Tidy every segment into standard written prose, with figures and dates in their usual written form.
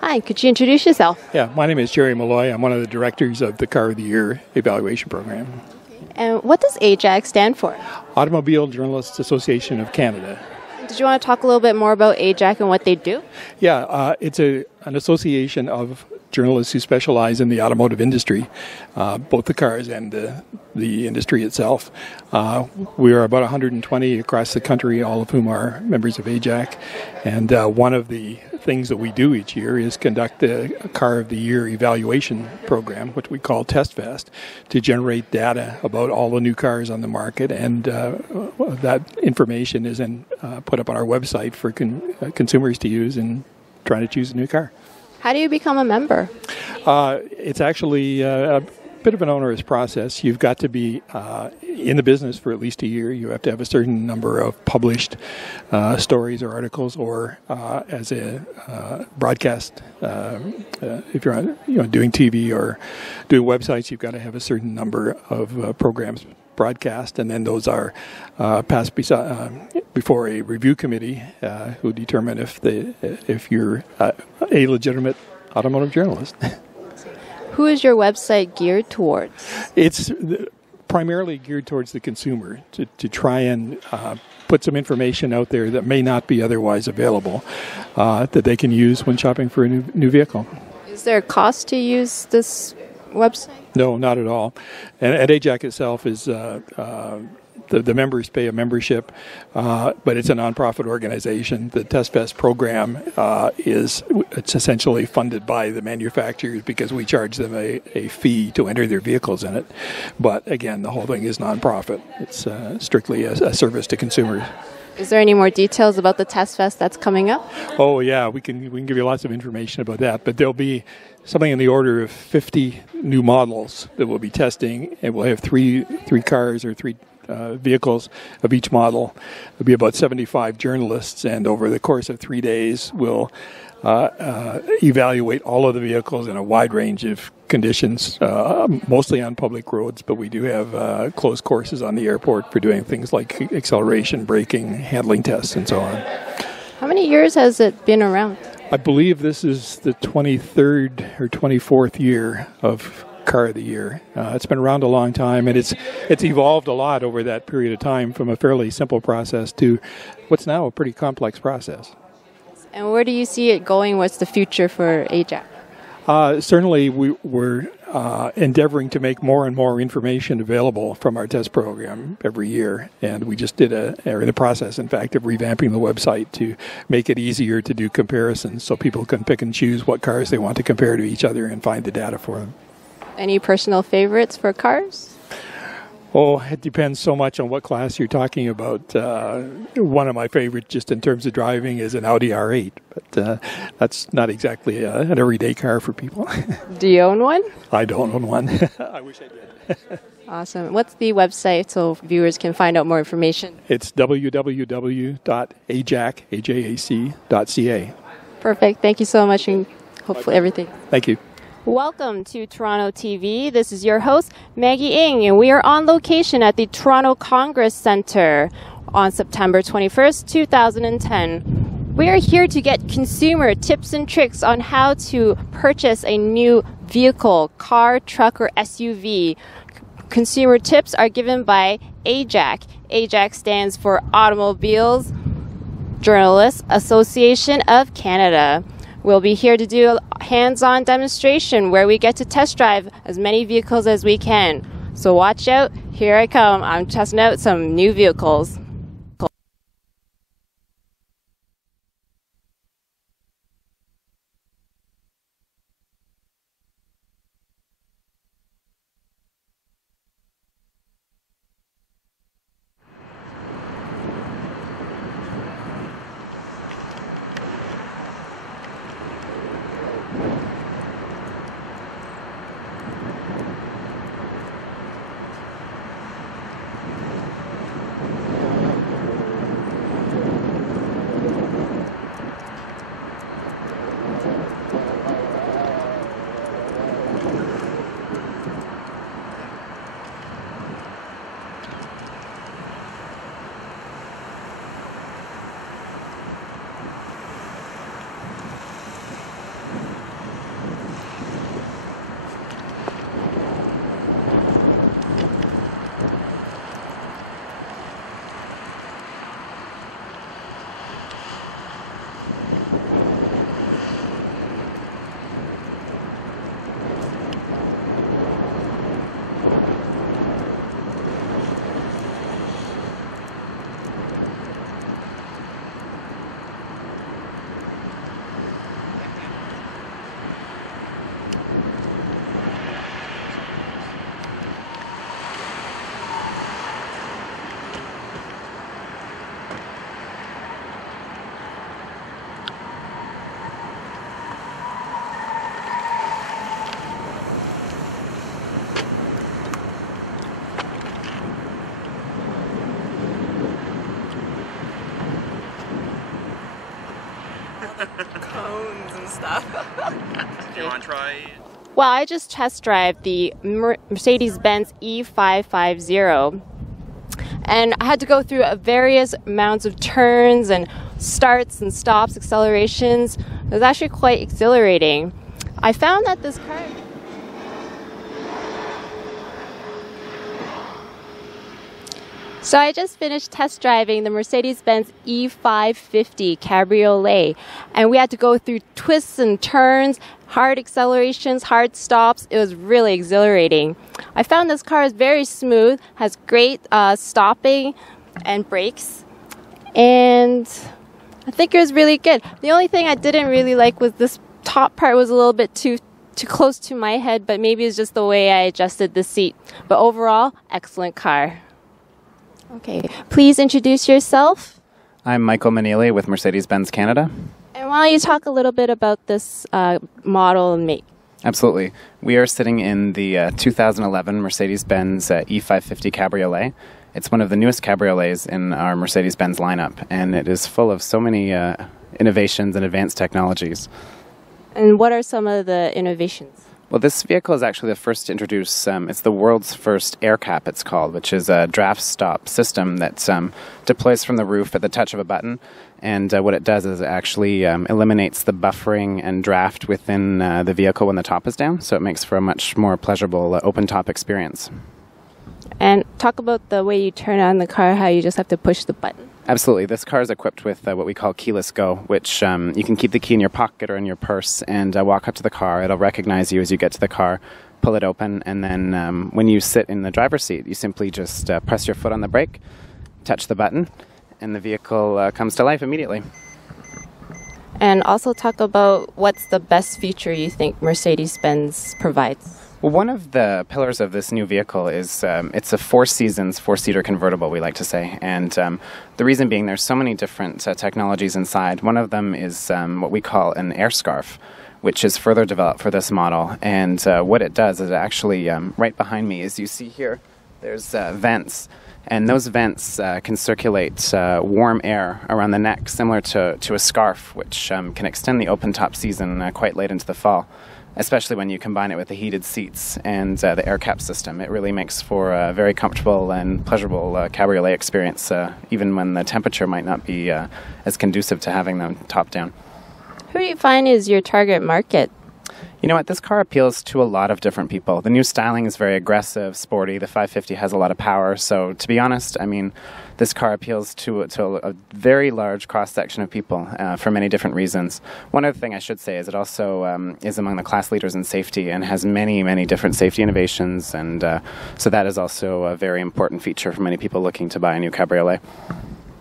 Hi, could you introduce yourself? Yeah, my name is Jerry Malloy. I'm one of the directors of the Car of the Year evaluation program. And what does AJAC stand for? Automobile Journalists Association of Canada. Did you want to talk a little bit more about AJAC and what they do? Yeah, it's an association of journalists who specialize in the automotive industry, both the cars and the industry itself. We are about 120 across the country, all of whom are members of AJAC. And one of the things that we do each year is conduct a Car of the Year evaluation program, which we call Test Fest, to generate data about all the new cars on the market. And that information is then put up on our website for consumers to use in trying to choose a new car. How do you become a member? It's actually a bit of an onerous process. You've got to be in the business for at least a year. You have to have a certain number of published stories or articles, or as a broadcast. If you're doing TV or doing websites, you've got to have a certain number of programs broadcast, and then those are passed before a review committee who determine if you're a legitimate automotive journalist. Who is your website geared towards? It's primarily geared towards the consumer to try and put some information out there that may not be otherwise available that they can use when shopping for a new vehicle. Is there a cost to use this website? No, not at all. And AJAC itself is the members pay a membership, but it's a nonprofit organization. The Test Fest program it's essentially funded by the manufacturers because we charge them a fee to enter their vehicles in it. But again, the whole thing is nonprofit. It's strictly a service to consumers. Is there any more details about the Test Fest that's coming up? Oh yeah, we can give you lots of information about that. But there'll be something in the order of 50 new models that we'll be testing, and we'll have three cars or three vehicles of each model. There'll be about 75 journalists, and over the course of 3 days, we'll evaluate all of the vehicles in a wide range of conditions, mostly on public roads, but we do have closed courses on the airport for doing things like acceleration, braking, handling tests, and so on. How many years has it been around? I believe this is the 23rd or 24th year of Car of the Year. It's been around a long time, and it's evolved a lot over that period of time, from a fairly simple process to what's now a pretty complex process. And where do you see it going? What's the future for AJAC? Certainly, we're endeavoring to make more and more information available from our test program every year, and we just are in the process, in fact, of revamping the website to make it easier to do comparisons so people can pick and choose what cars they want to compare to each other and find the data for them. Any personal favorites for cars? Oh, it depends so much on what class you're talking about. One of my favorites, just in terms of driving, is an Audi R8, but that's not exactly an everyday car for people. Do you own one? I don't own one. I wish I did. Awesome. What's the website so viewers can find out more information? It's www.ajac.ca. Perfect. Thank you so much, and hopefully everything. Thank you. Welcome to Toronto TV. This is your host, Maggie Ng, and we are on location at the Toronto Congress Centre on September 21st, 2010. We are here to get consumer tips and tricks on how to purchase a new vehicle, car, truck, or SUV. Consumer tips are given by AJAC. AJAC stands for Automobiles Journalists Association of Canada. We'll be here to do a hands-on demonstration where we get to test drive as many vehicles as we can. So watch out, here I come. I'm testing out some new vehicles. cones and stuff. Do you want to try? Well, I just test drive the Mercedes-Benz e550. And I had to go through various amounts of turns and starts and stops, accelerations. It was actually quite exhilarating. I found that this car... So I just finished test driving the Mercedes-Benz e550 Cabriolet, and we had to go through twists and turns, hard accelerations, hard stops. It was really exhilarating. I found this car is very smooth, has great stopping and brakes, and I think it was really good. The only thing I didn't really like was this top part was a little bit too close to my head, but maybe it's just the way I adjusted the seat. But overall, excellent car. Okay, please introduce yourself. I'm Michael Manili with Mercedes-Benz Canada. And why don't you talk a little bit about this model and make? Absolutely. We are sitting in the 2011 Mercedes-Benz e550 Cabriolet. It's one of the newest cabriolets in our Mercedes-Benz lineup, and it is full of so many innovations and advanced technologies. And what are some of the innovations? Well, this vehicle is actually the first to introduce, it's the world's first air cap, it's called, which is a draft stop system that deploys from the roof at the touch of a button. And what it does is it actually eliminates the buffering and draft within the vehicle when the top is down, so it makes for a much more pleasurable open top experience. And talk about the way you turn on the car, how you just have to push the button. Absolutely. This car is equipped with what we call keyless go, which you can keep the key in your pocket or in your purse and walk up to the car. It'll recognize you as you get to the car, pull it open, and then when you sit in the driver's seat, you simply just press your foot on the brake, touch the button, and the vehicle comes to life immediately. And also talk about what's the best feature you think Mercedes-Benz provides. Well, one of the pillars of this new vehicle is it's a Four Seasons, four-seater convertible, we like to say. And the reason being there's so many different technologies inside. One of them is what we call an air scarf, which is further developed for this model. And what it does is actually, right behind me, as you see here, there's vents. And those vents can circulate warm air around the neck, similar to a scarf, which can extend the open-top season quite late into the fall. Especially when you combine it with the heated seats and the air cap system. It really makes for a very comfortable and pleasurable cabriolet experience, even when the temperature might not be as conducive to having them top down. Who do you find is your target market? You know what, this car appeals to a lot of different people. The new styling is very aggressive, sporty. The 550 has a lot of power. So to be honest, I mean, this car appeals to a very large cross-section of people for many different reasons. One other thing I should say is it also is among the class leaders in safety and has many, many different safety innovations. And so that is also a very important feature for many people looking to buy a new cabriolet.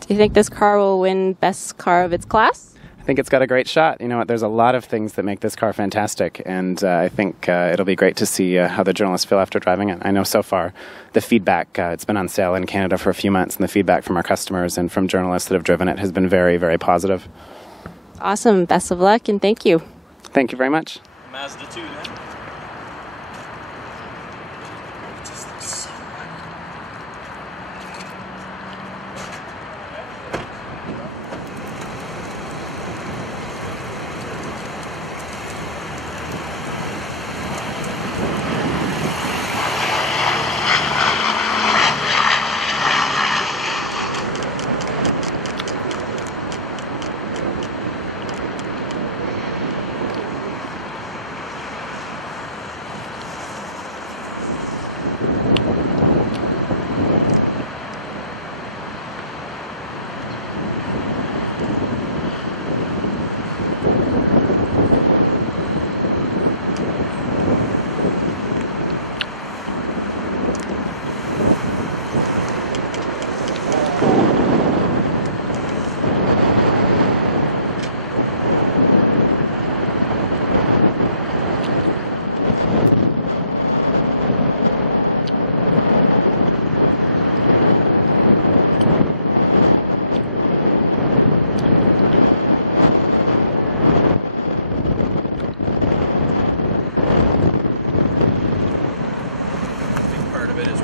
Do you think this car will win best car of its class? I think it's got a great shot. You know what, there's a lot of things that make this car fantastic, and I think it'll be great to see how the journalists feel after driving it. I know so far the feedback, it's been on sale in Canada for a few months, and the feedback from our customers and from journalists that have driven it has been very, very positive. Awesome. Best of luck, and thank you. Thank you very much. Mazda2 then.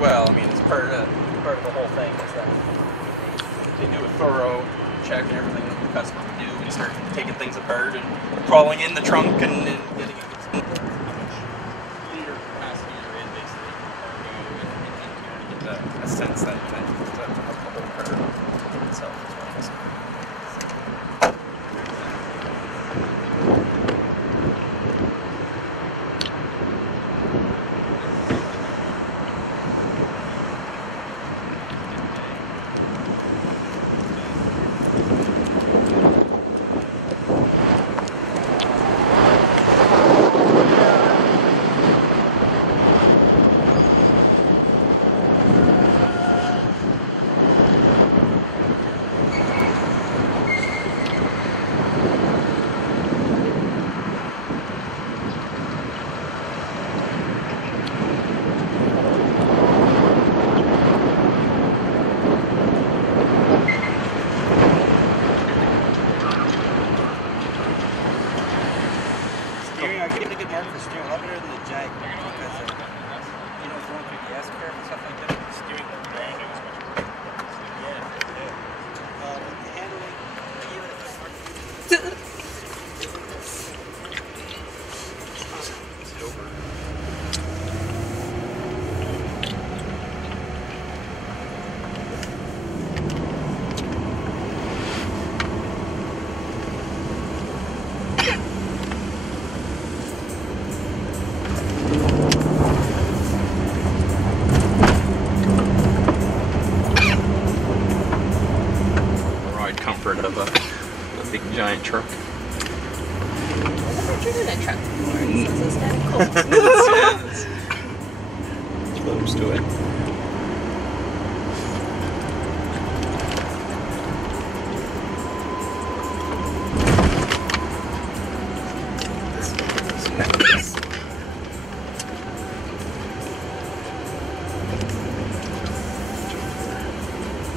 Well, I mean, it's part of the whole thing is that they do a thorough check and everything that the customer would do. We start taking things apart and crawling in the trunk and getting it. Liter capacity there is basically and get a sense that the whole car itself is running. I gave it a good mark for steering, a lot better than the Jag because you know, going through the S-curve and stuff like that. The steering was bad. Yeah. The handling, even if it's over. Comfort of a big giant truck. I've never driven a truck before, so this is kind of cool. It's close to it.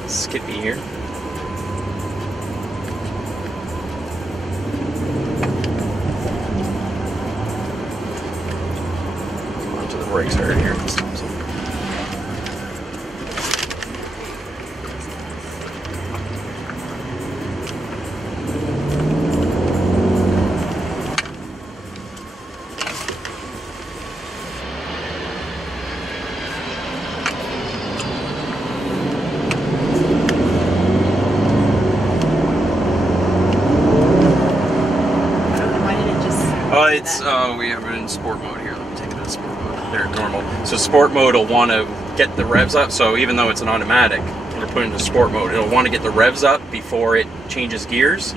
Skippy here. Onto the brakes hard here. We have it in sport mode here. Let me take it in sport mode. They're normal. So sport mode will want to get the revs up. So even though it's an automatic, we're put into sport mode. It'll want to get the revs up before it changes gears.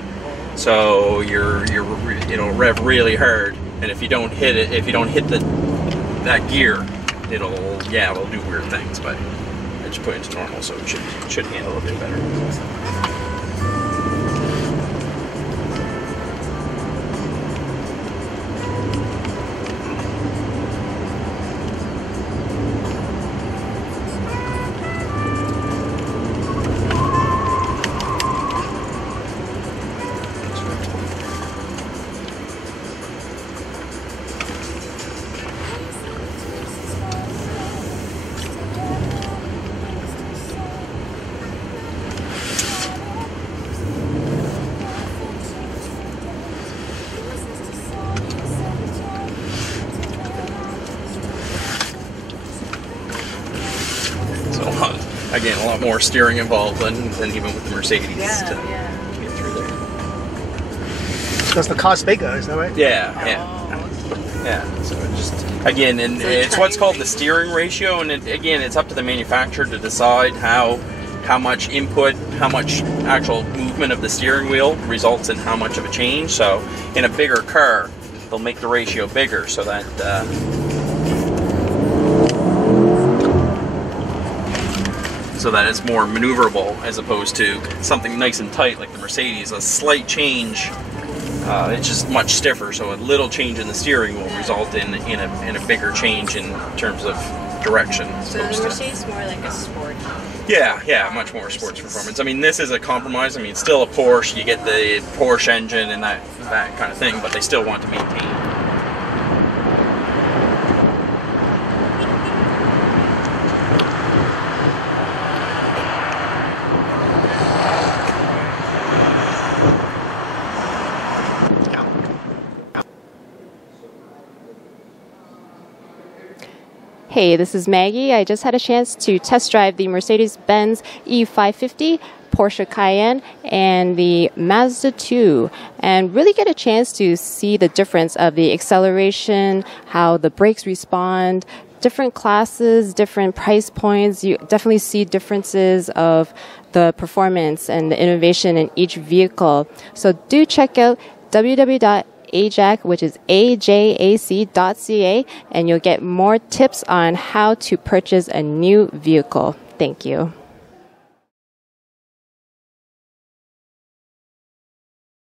So it'll rev really hard. And if you don't hit it, if you don't hit that gear, it'll do weird things. But I just put it into normal, so it should handle a bit better. Again, a lot more steering involved than even with the Mercedes to get through there. That's the cost bigger, is that right? Yeah. So it just again, and it's what's called the steering ratio, and it's up to the manufacturer to decide how much input, how much actual movement of the steering wheel results in how much of a change. So in a bigger car, they'll make the ratio bigger so that. So that it's more maneuverable as opposed to something nice and tight like the Mercedes. A slight change, it's just much stiffer. So a little change in the steering will result in a bigger change in terms of direction. So the Mercedes is more like a sport. Yeah, much more sports performance. I mean, this is a compromise. I mean, it's still a Porsche. You get the Porsche engine and that kind of thing, but they still want to maintain. Hey, this is Maggie. I just had a chance to test drive the Mercedes-Benz e550, Porsche Cayenne, and the Mazda2, and really get a chance to see the difference of the acceleration, how the brakes respond, different classes, different price points. You definitely see differences of the performance and the innovation in each vehicle. So do check out www.ajac, which is ajac.ca, and you'll get more tips on how to purchase a new vehicle. Thank you.